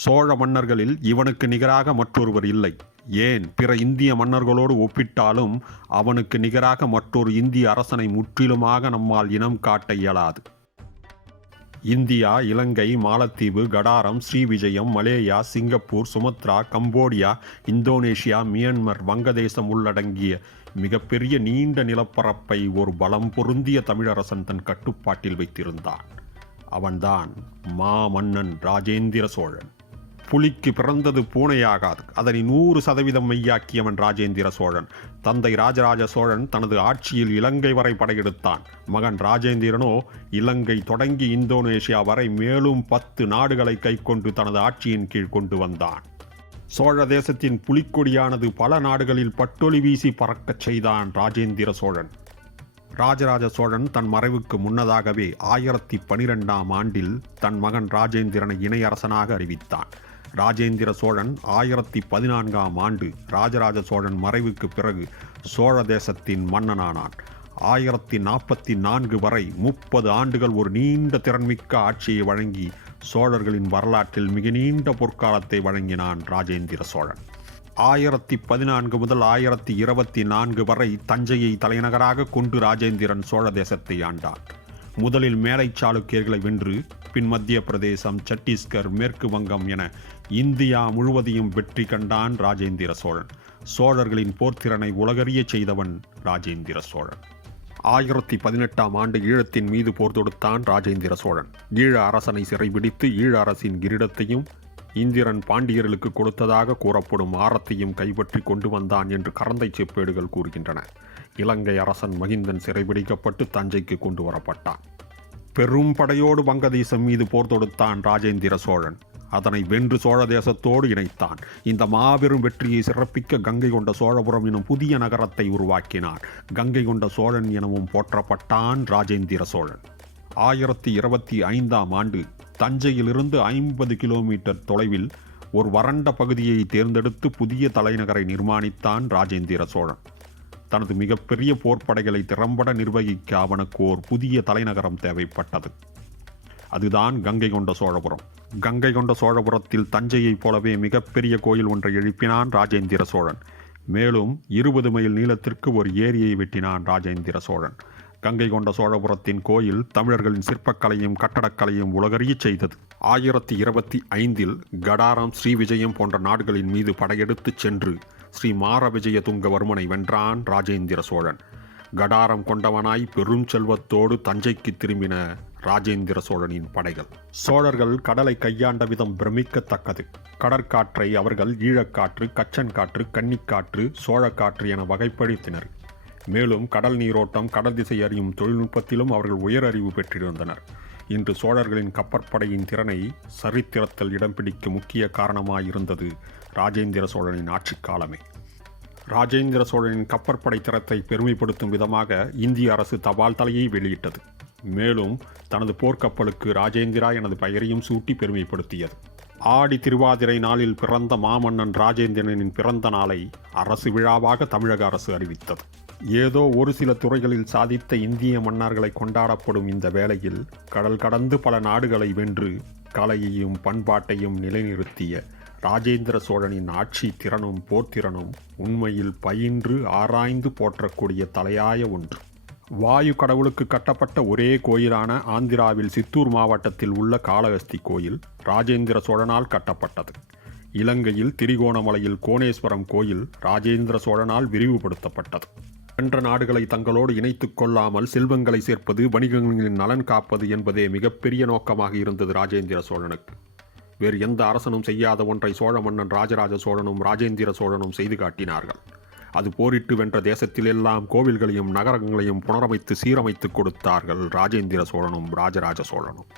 சோழ மன்னர்களில் இவனுக்கு நிகராக மற்றொருவர் இல்லை. ஏன்? பிற இந்திய மன்னர்களோடு ஒப்பிட்டாலும் அவனுக்கு நிகராக மற்றொரு இந்திய அரசனை முற்றிலுமாக நம்மால் இனம் காட்ட இயலாது. India Ilangai Malatheevu Kadaram Srivijayam Malaya Singapore Sumatra Cambodia Indonesia Myanmar Vangadesam உள்ளடங்கிய மிகப்பெரிய நீண்ட நிலப்பரப்பை ஒரு பலம் பொருந்திய தமிழரசன் தன் கட்டுப்பாட்டில் வைத்திருந்தான். அவன்தான் மாமன்னன் ராஜேந்திர சோழன். புலிக்கு பிறந்தது பூனையாகாது. அதனை நூறு சதவீதம் மெய்யாக்கியவன் ராஜேந்திர சோழன். தந்தை ராஜராஜ சோழன் தனது ஆட்சியில் இலங்கை வரை படையெடுத்தான். மகன் ராஜேந்திரனோ இலங்கை தொடங்கி இந்தோனேஷியா வரை மேலும் பத்து நாடுகளை கைக்கொண்டு தனது ஆட்சியின் கீழ் கொண்டு வந்தான். சோழ தேசத்தின் புலிக்கொடியானது பல நாடுகளில் பட்டொலி வீசி பறக்கச் செய்தான் ராஜேந்திர சோழன். ராஜராஜ சோழன் தன் மறைவுக்கு முன்னதாகவே ஆயிரத்தி பனிரெண்டாம் ஆண்டில் தன் மகன் ராஜேந்திரனை இணையரசனாக அறிவித்தான். ராஜேந்திர சோழன் ஆயிரத்தி பதினான்காம் ஆண்டு ராஜராஜ சோழன் மறைவுக்கு பிறகு சோழ தேசத்தின் மன்னனானான். ஆயிரத்தி நாற்பத்தி நான்கு வரை முப்பது ஆண்டுகள் ஒரு நீண்ட திறன்மிக்க ஆட்சியை வழங்கி சோழர்களின் வரலாற்றில் மிக நீண்ட பொற்காலத்தை வழங்கினான் ராஜேந்திர சோழன். ஆயிரத்தி பதினான்கு முதல் ஆயிரத்தி இருபத்தி நான்கு வரை தஞ்சையை தலைநகராக கொண்டு ராஜேந்திரன் சோழ தேசத்தை ஆண்டான். முதலில் மேலை சாளுக்கியர்களை வென்று பின் மத்திய பிரதேசம் சத்தீஸ்கர் மேற்கு வங்கம் என இந்தியா முழுவதையும் வெற்றி கண்டான் ராஜேந்திர சோழன். சோழர்களின் போர்த்திறனை உலகறிய செய்தவன் ராஜேந்திர சோழன். ஆயிரத்தி பதினெட்டாம் ஆண்டு ஈழத்தின் மீது போர் தொடுத்தான் ராஜேந்திர சோழன். ஈழ அரசனை சிறைபிடித்து ஈழ அரசின் கிரீடத்தையும் இந்திரன் பாண்டியர்களுக்கு கொடுத்ததாக கூறப்படும் ஆரத்தையும் கைப்பற்றி கொண்டு வந்தான் என்று கரந்தை செப்பேடுகள் கூறுகின்றன. இலங்கை அரசன் மகிந்தன் சிறைபிடிக்கப்பட்டு தஞ்சைக்கு கொண்டு வரப்பட்டான். பெரும் படையோடு வங்கதேசம் மீது போர் தொடுத்தான் ராஜேந்திர சோழன். அதனை வென்று சோழ தேசத்தோடு இணைத்தான். இந்த மாபெரும் வெற்றியை சிறப்பிக்க கங்கை கொண்ட சோழபுரம் எனும் புதிய நகரத்தை உருவாக்கினான். கங்கை கொண்ட சோழன் எனவும் போற்றப்பட்டான் ராஜேந்திர சோழன். ஆயிரத்தி இருபத்தி ஐந்தாம் ஆண்டு தஞ்சையிலிருந்து ஐம்பது கிலோமீட்டர் தொலைவில் ஒரு வறண்ட பகுதியை தேர்ந்தெடுத்து புதிய தலைநகரை நிர்மாணித்தான் ராஜேந்திர சோழன். தனது மிகப்பெரிய போர்ப்படைகளை திறம்பட நிர்வகிக்க அவனுக்கு ஓர் புதிய தலைநகரம் தேவைப்பட்டது. அதுதான் கங்கை கொண்ட சோழபுரம். கங்கை கொண்ட சோழபுரத்தில் தஞ்சையைப் போலவே மிகப்பெரிய கோயில் ஒன்றை எழுப்பினான் ராஜேந்திர சோழன். மேலும் இருபது மைல் நீளத்திற்கு ஒரு ஏரியை வெட்டினான் ராஜேந்திர சோழன். கங்கை கொண்ட சோழபுரத்தின் கோயில் தமிழர்களின் சிற்பக்கலையும் கட்டடக்கலையும் உலகறியச் செய்தது. ஆயிரத்தி இருபத்தி ஐந்தில் கடாரம் ஸ்ரீவிஜயம் போன்ற நாடுகளின் மீது படையெடுத்துச் சென்று ஸ்ரீ மாரவிஜய துங்கவர்மனை வென்றான் ராஜேந்திர சோழன். கடாரம் கொண்டவனாய் பெரும் செல்வத்தோடு தஞ்சைக்கு திரும்பின ராஜேந்திர சோழனின் படைகள். சோழர்கள் கடலை கையாண்ட விதம் பிரமிக்கத்தக்கது. கடற்காற்றை அவர்கள் ஈழக்காற்று கச்சன் காற்று கன்னிக்காற்று சோழக்காற்று என வகைப்படுத்தினர். மேலும் கடல் நீரோட்டம் கடல் திசை அறியும் தொழில்நுட்பத்திலும் அவர்கள் உயர் அறிவு பெற்றிருந்தனர். இன்று சோழர்களின் கப்பற்படையின் திறனை சரித்திரத்தில் இடம் பிடிக்க முக்கிய காரணமாயிருந்தது ராஜேந்திர சோழனின் ஆட்சி காலமே. ராஜேந்திர சோழனின் கப்பற்படை திறத்தை பெருமைப்படுத்தும் விதமாக இந்திய அரசு தபால் தலையை வெளியிட்டது. மேலும் தனது போர்க்கப்பலுக்கு ராஜேந்திரா எனது பெயரையும் சூட்டி பெருமைப்படுத்தியது. ஆடி திருவாதிரை நாளில் பிறந்த மாமன்னன் ராஜேந்திரனின் பிறந்த நாளை அரசு விழாவாக தமிழக அரசு அறிவித்தது. ஏதோ ஒரு சில துறைகளில் சாதித்த இந்திய மன்னர்களை கொண்டாடப்படும் இந்த வேளையில் கடல் கடந்து பல நாடுகளை வென்று கலையையும் பண்பாட்டையும் நிலைநிறுத்திய ராஜேந்திர சோழனின் ஆட்சி திறனும் போர்த்திறனும் உண்மையில் பயின்று ஆராய்ந்து போற்றக்கூடிய தலையாய ஒன்று. வாயு கடவுளுக்கு கட்டப்பட்ட ஒரே கோயிலான ஆந்திராவில் சித்தூர் மாவட்டத்தில் உள்ள காளகஸ்தி கோயில் ராஜேந்திர சோழனால் கட்டப்பட்டது. இலங்கையில் திரிகோணமலையில் கோணேஸ்வரம் கோயில் ராஜேந்திர சோழனால் விரிவுபடுத்தப்பட்டது. என்ற நாடுகளை தங்களோடு இணைத்துக் கொள்ளாமல் செல்வங்களை சேர்ப்பது வணிகங்களின் நலன் காப்பது என்பதே மிகப்பெரிய நோக்கமாக இருந்தது ராஜேந்திர சோழனுக்கு. வேறு எந்த அரசனும் செய்யாத ஒன்றை சோழ மன்னன் ராஜராஜ சோழனும் ராஜேந்திர சோழனும் செய்து காட்டினார்கள். அது போரிட்டு வென்ற தேசத்திலெல்லாம் கோவில்களையும் நகரங்களையும் புனரமைத்து சீரமைத்துக் கொடுத்தார்கள் ராஜேந்திர சோழனும் ராஜராஜ சோழனும்.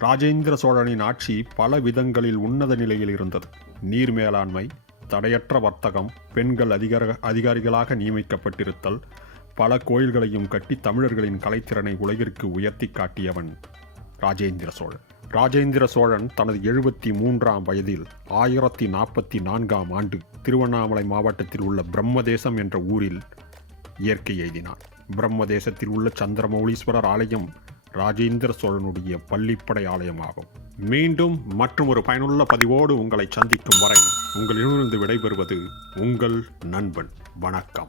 ராஜேந்திர சோழனின் ஆட்சி பல விதங்களில் உன்னத நிலையில் இருந்தது. நீர் மேலாண்மை தடையற்ற வர்த்தகம் பெண்கள் அதிகார அதிகாரிகளாக நியமிக்கப்பட்டிருத்தல் பல கோயில்களையும் கட்டி தமிழர்களின் கலைத்திறனை உலகிற்கு உயர்த்தி காட்டியவன் ராஜேந்திர சோழன். ராஜேந்திர சோழன் தனது எழுபத்தி மூன்றாம் வயதில் ஆயிரத்தி நாற்பத்தி நான்காம் ஆண்டு திருவண்ணாமலை மாவட்டத்தில் உள்ள பிரம்மதேசம் என்ற ஊரில் இயற்கை எய்தினான் பிரம்மதேசத்தில் உள்ள சந்திரமௌலீஸ்வரர் ஆலயம் ராஜேந்திர சோழனுடைய பள்ளிப்படை ஆலயமாகும். மீண்டும் மற்றும் ஒரு பயனுள்ள பதிவோடு உங்களை சந்திக்கும் வரை உங்களிடமிருந்து விடைபெறுவது உங்கள் நண்பன். வணக்கம்.